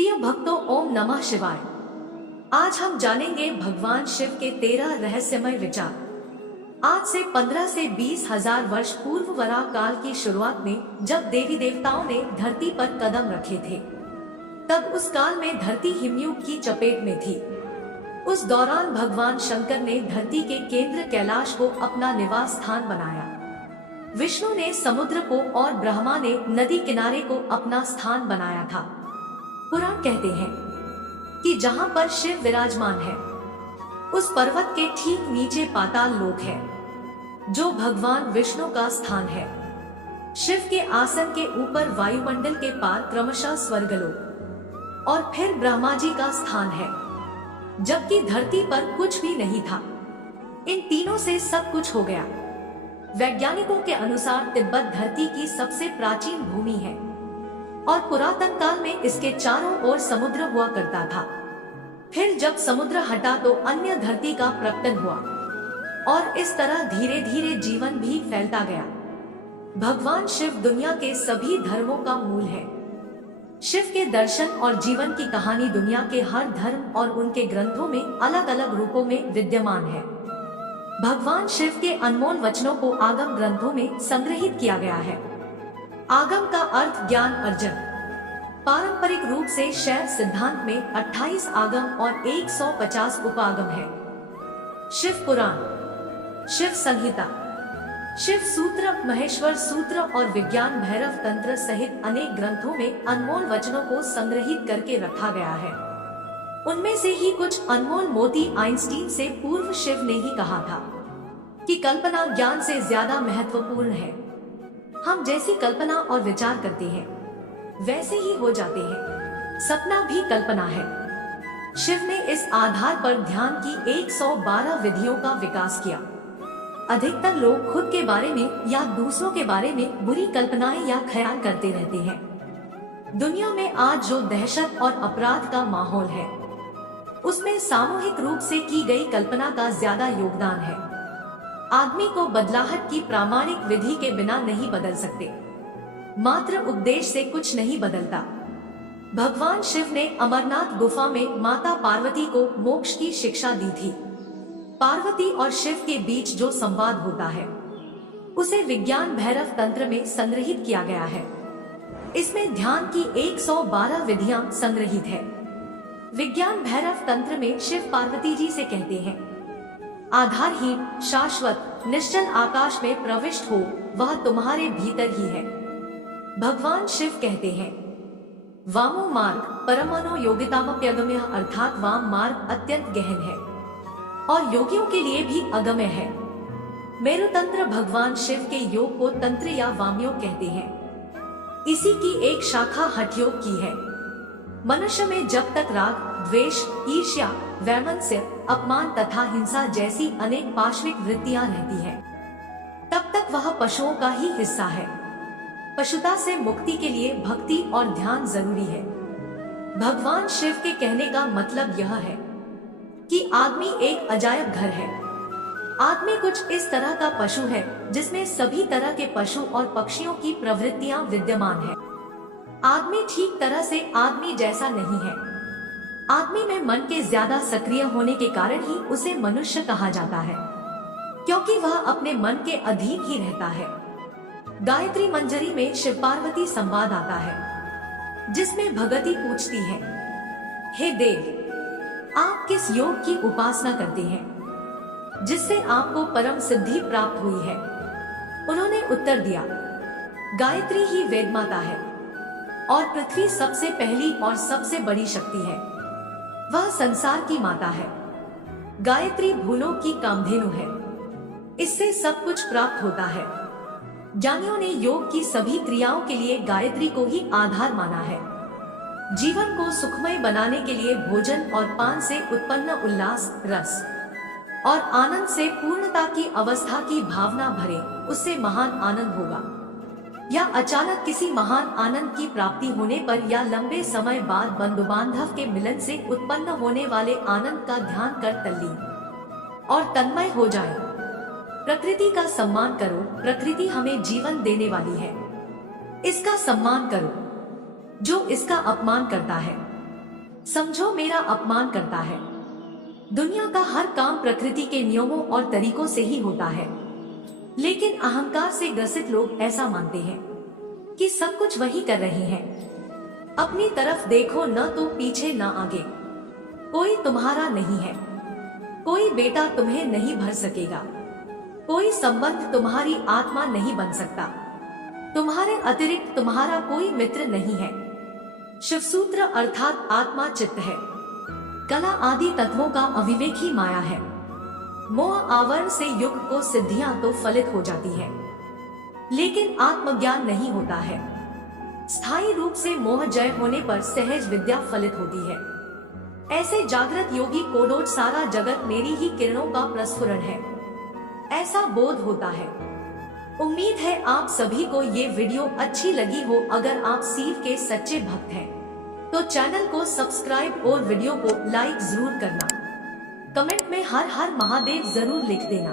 प्रिय भक्तों, ओम नमः शिवाय। आज हम जानेंगे भगवान शिव के 13 रहस्यमय विचार। आज से 15 से 20 हजार वर्ष पूर्व वराह काल की शुरुआत में जब देवी देवताओं ने धरती पर कदम रखे थे, तब उस काल में धरती हिमयुग की चपेट में थी। उस दौरान भगवान शंकर ने धरती के केंद्र कैलाश को अपना निवास स्थान बनाया। विष्णु ने समुद्र को और ब्रह्मा ने नदी किनारे को अपना स्थान बनाया था। पुराण कहते हैं कि जहाँ पर शिव विराजमान है, उस पर्वत के ठीक नीचे पाताल लोक है, जो भगवान विष्णु का स्थान है। शिव के आसन के ऊपर वायुमंडल के पार क्रमशः स्वर्गलोक और फिर ब्रह्मा जी का स्थान है, जबकि धरती पर कुछ भी नहीं था। इन तीनों से सब कुछ हो गया। वैज्ञानिकों के अनुसार तिब्बत धरती की सबसे प्राचीन भूमि है और पुरातन काल में इसके चारों ओर समुद्र हुआ करता था। फिर जब समुद्र हटा तो अन्य धरती का प्रकटन हुआ और इस तरह धीरे धीरे जीवन भी फैलता गया। भगवान शिव दुनिया के सभी धर्मों का मूल है। शिव के दर्शन और जीवन की कहानी दुनिया के हर धर्म और उनके ग्रंथों में अलग अलग रूपों में विद्यमान है। भगवान शिव के अनमोल वचनों को आगम ग्रंथों में संग्रहित किया गया है। आगम का अर्थ ज्ञान अर्जन। पारंपरिक रूप से शैव सिद्धांत में 28 आगम और 150 उपागम है। शिव पुराण, शिव संहिता, शिव सूत्र, महेश्वर सूत्र और विज्ञान भैरव तंत्र सहित अनेक ग्रंथों में अनमोल वचनों को संग्रहित करके रखा गया है। उनमें से ही कुछ अनमोल मोती आइंस्टीन से पूर्व शिव ने ही कहा था कि कल्पना ज्ञान से ज्यादा महत्वपूर्ण है। हम जैसी कल्पना और विचार करते हैं, वैसे ही हो जाते हैं। सपना भी कल्पना है। शिव ने इस आधार पर ध्यान की 112 विधियों का विकास किया। अधिकतर लोग खुद के बारे में या दूसरों के बारे में बुरी कल्पनाएं या ख्याल करते रहते हैं। दुनिया में आज जो दहशत और अपराध का माहौल है, उसमें सामूहिक रूप से की गई कल्पना का ज्यादा योगदान है। आदमी को बदलाहट की प्रामाणिक विधि के बिना नहीं बदल सकते। मात्र उपदेश से कुछ नहीं बदलता। भगवान शिव ने अमरनाथ गुफा में माता पार्वती को मोक्ष की शिक्षा दी थी। पार्वती और शिव के बीच जो संवाद होता है, उसे विज्ञान भैरव तंत्र में संग्रहित किया गया है। इसमें ध्यान की 112 विधियां संग्रहित है। विज्ञान भैरव तंत्र में शिव पार्वती जी से कहते हैं, आधारहीन, शाश्वत, निश्चल आकाश में प्रविष्ट हो, वह तुम्हारे भीतर ही है। भगवान शिव कहते हैं, वामो मार्ग परमनो योगितामप्यगम्य, अर्थात वाम मार्ग अत्यंत गहन है और योगियों के लिए भी अगम्य है। मेरु तंत्र भगवान शिव के योग को तंत्र या वामयोग कहते हैं। इसी की एक शाखा हठयोग की है। मनुष्य में जब तक राग, द्वेष, ईर्ष्या, वैमनस्य, अपमान तथा हिंसा जैसी अनेक पाशविक वृत्तियां रहती हैं, तब तक वह पशुओं का ही हिस्सा है। पशुता से मुक्ति के लिए भक्ति और ध्यान जरूरी है। भगवान शिव के कहने का मतलब यह है कि आदमी एक अजायब घर है। आदमी कुछ इस तरह का पशु है जिसमें सभी तरह के पशु और पक्षियों की प्रवृत्तियां विद्यमान है। आदमी ठीक तरह से आदमी जैसा नहीं है। आदमी में मन के ज्यादा सक्रिय होने के कारण ही उसे मनुष्य कहा जाता है, क्योंकि वह अपने मन के अधीन ही रहता है। गायत्री मंजरी में शिव पार्वती संवाद आता है, जिसमें भगवती पूछती है, हे देव, आप किस योग की उपासना करते हैं जिससे आपको परम सिद्धि प्राप्त हुई है? उन्होंने उत्तर दिया, गायत्री ही वेद माता है और पृथ्वी सबसे पहली और सबसे बड़ी शक्ति है। वह संसार की माता है। गायत्री भूलों की कामधेनु है। इससे सब कुछ प्राप्त होता है। ज्ञानियों ने योग की सभी क्रियाओं के लिए गायत्री को ही आधार माना है। जीवन को सुखमय बनाने के लिए भोजन और पान से उत्पन्न उल्लास, रस और आनंद से पूर्णता की अवस्था की भावना भरे, उससे महान आनंद होगा। या अचानक किसी महान आनंद की प्राप्ति होने पर या लंबे समय बाद बंधु बांधव के मिलन से उत्पन्न होने वाले आनंद का ध्यान कर तल्लीन और तन्मय हो जाए। प्रकृति का सम्मान करो। प्रकृति हमें जीवन देने वाली है। इसका सम्मान करो। जो इसका अपमान करता है समझो मेरा अपमान करता है। दुनिया का हर काम प्रकृति के नियमों और तरीकों से ही होता है, लेकिन अहंकार से ग्रसित लोग ऐसा मानते हैं कि सब कुछ वही कर रहे हैं। अपनी तरफ देखो, न तो पीछे न आगे। कोई तुम्हारा नहीं है, कोई बेटा तुम्हें नहीं भर सकेगा, कोई संबंध तुम्हारी आत्मा नहीं बन सकता, तुम्हारे अतिरिक्त तुम्हारा कोई मित्र नहीं है। शिवसूत्र अर्थात आत्मा चित्त है, कला आदि तत्वों का अविवेक ही माया है। मोह आवरण से युग को सिद्धियां तो फलित हो जाती है, लेकिन आत्मज्ञान नहीं होता है। स्थायी रूप से मोह जय होने पर सहज विद्या फलित होती है। ऐसे जागृत योगी को रोज सारा जगत मेरी ही किरणों का प्रस्फुरण है, ऐसा बोध होता है। उम्मीद है आप सभी को ये वीडियो अच्छी लगी हो। अगर आप शिव के सच्चे भक्त हैं, तो चैनल को सब्सक्राइब और वीडियो को लाइक जरूर करना। कमेंट में हर हर महादेव जरूर लिख देना।